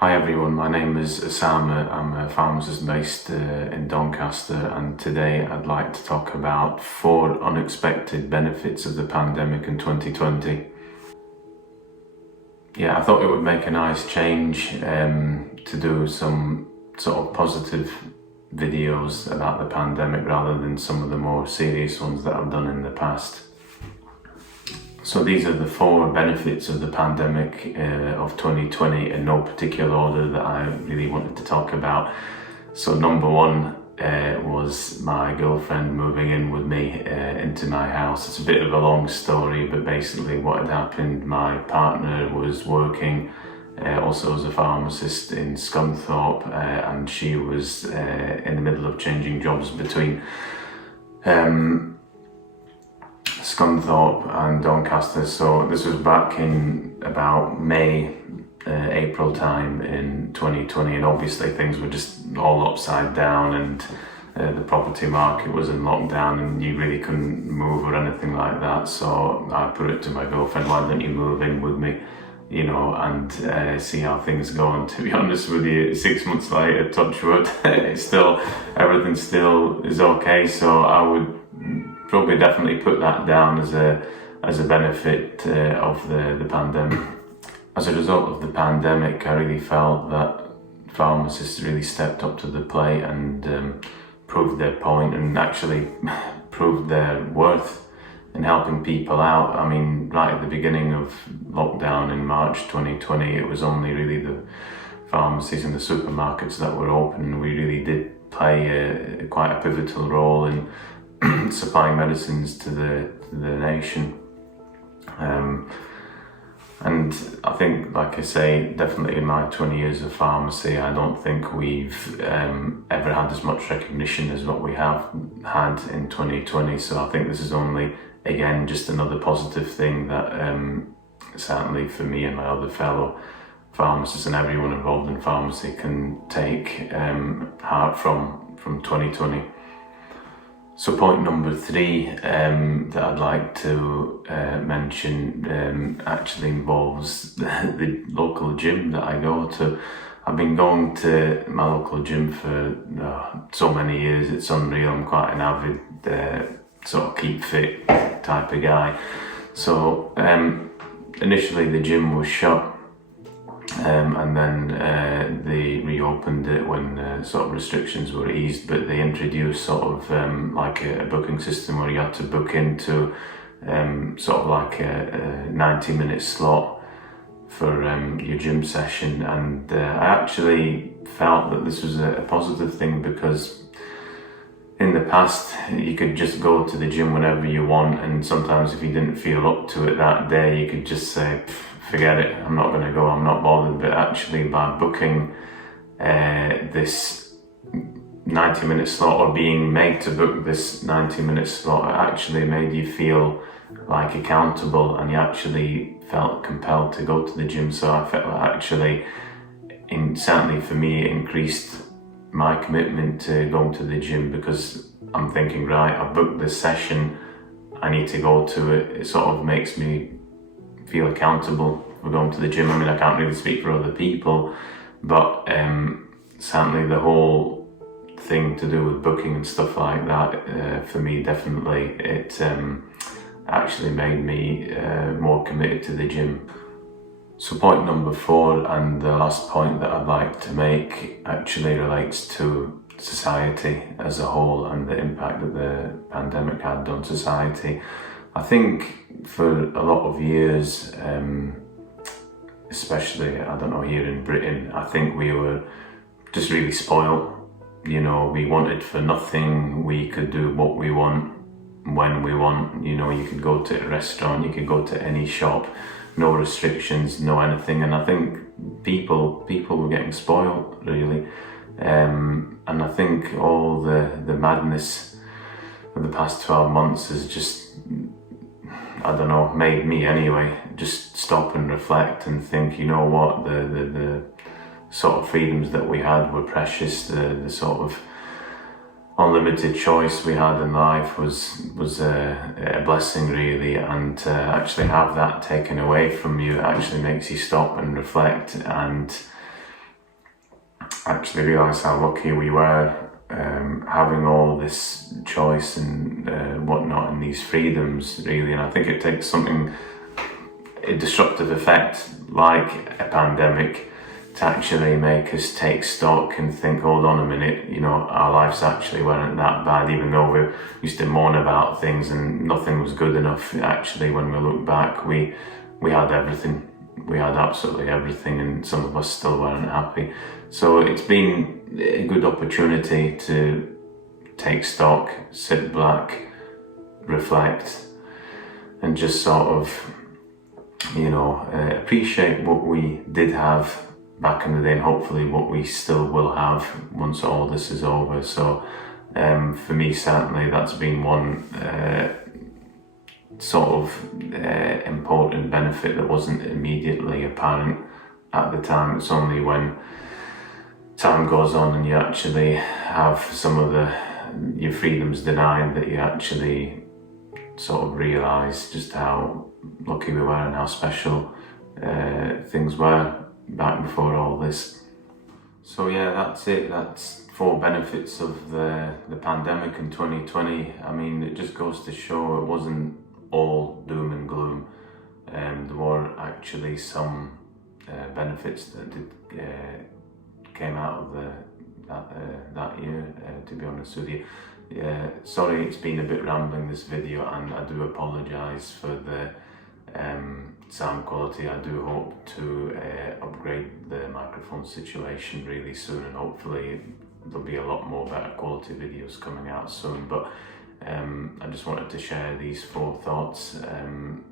Hi everyone, my name is Sam. I'm a pharmacist based in Doncaster, and today I'd like to talk about 4 unexpected benefits of the pandemic in 2020. Yeah, I thought it would make a nice change to do some sort of positive videos about the pandemic rather than some of the more serious ones that I've done in the past. So these are the 4 benefits of the pandemic of 2020 in no particular order that I really wanted to talk about. So number 1 was my girlfriend moving in with me into my house. It's a bit of a long story, but basically what had happened, my partner was working also as a pharmacist in Scunthorpe, and she was in the middle of changing jobs between Scunthorpe and Doncaster. So this was back in about May, April time in 2020, and obviously things were just all upside down, and the property market was in lockdown and you really couldn't move or anything like that. So I put it to my girlfriend, why don't you move in with me, and see how things go. And to be honest with you, 6 months later, touch wood, everything still is okay. So I would probably definitely put that down as a benefit of the pandemic. As a result of the pandemic, I really felt that pharmacists really stepped up to the plate and proved their point and actually proved their worth in helping people out. I mean, right at the beginning of lockdown in March 2020, it was only really the pharmacies and the supermarkets that were open. We really did play quite a pivotal role in supplying medicines to the nation, and I think, like I say, definitely in my 20 years of pharmacy, I don't think we've ever had as much recognition as what we have had in 2020. So I think this is only, again, just another positive thing that certainly for me and my other fellow pharmacists and everyone involved in pharmacy can take heart from 2020. So point number 3 that I'd like to mention actually involves the local gym that I go to. I've been going to my local gym for so many years, it's unreal. I'm quite an avid sort of keep fit type of guy. So initially the gym was shut, and then they reopened it when sort of restrictions were eased, but they introduced sort of like a booking system where you had to book into sort of like a 90-minute slot for your gym session. And I actually felt that this was a positive thing, because in the past you could just go to the gym whenever you want, and sometimes if you didn't feel up to it that day, you could just say, forget it, I'm not going to go, I'm not bothered. But actually by booking this 90-minute slot, or being made to book this 90-minute slot, it actually made you feel like accountable, and you actually felt compelled to go to the gym. So I felt that actually, certainly for me, it increased my commitment to going to the gym, because I'm thinking, right, I've booked this session, I need to go to it. It sort of makes me feel accountable for going to the gym. I mean, I can't really speak for other people, but certainly the whole thing to do with booking and stuff like that, for me, definitely, it actually made me more committed to the gym. So point number 4, and the last point that I'd like to make, actually relates to society as a whole and the impact that the pandemic had on society. I think for a lot of years, especially, I don't know, here in Britain, I think we were just really spoiled. You know, we wanted for nothing, we could do what we want, when we want. You know, you could go to a restaurant, you could go to any shop, no restrictions, no anything. And I think people were getting spoiled, really. And I think all the madness of the past 12 months has just, I don't know, made me anyway, just stop and reflect and think, you know what, the sort of freedoms that we had were precious. The sort of unlimited choice we had in life was a blessing, really. And to actually have that taken away from you actually makes you stop and reflect and actually realised how lucky we were having all this choice and whatnot and these freedoms, really. And I think it takes a disruptive effect like a pandemic to actually make us take stock and think, hold on a minute, our lives actually weren't that bad, even though we used to mourn about things and nothing was good enough. Actually, when we look back, we had everything. We had absolutely everything, and some of us still weren't happy. So it's been a good opportunity to take stock, sit back, reflect, and just sort of, appreciate what we did have back in the day, and hopefully what we still will have once all this is over. So for me, certainly that's been one sort of important benefit that wasn't immediately apparent at the time. It's only when time goes on and you actually have some of your freedoms denied that you actually sort of realise just how lucky we were and how special things were back before all this. So yeah, that's it. That's 4 benefits of the pandemic in 2020. I mean, it just goes to show it wasn't all doom and gloom. There were actually some benefits that came out of that year, to be honest with you. Sorry, it's been a bit rambling, this video, and I do apologise for the sound quality. I do hope to upgrade the microphone situation really soon, and hopefully there'll be a lot more better quality videos coming out soon. But I just wanted to share these 4 thoughts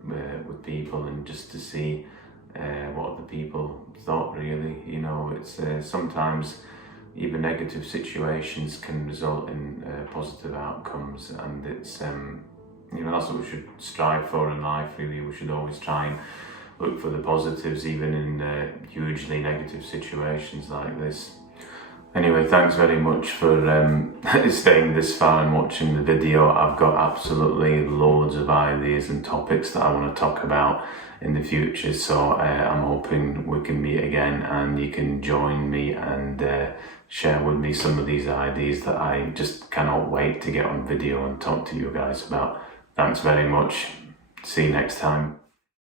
with people, and just to see what other people thought, really. It's sometimes even negative situations can result in positive outcomes, and it's that's what we should strive for in life, really. We should always try and look for the positives, even in hugely negative situations like this. Anyway, thanks very much for staying this far and watching the video. I've got absolutely loads of ideas and topics that I want to talk about in the future, so I'm hoping we can meet again and you can join me and share with me some of these ideas that I just cannot wait to get on video and talk to you guys about. Thanks very much. See you next time.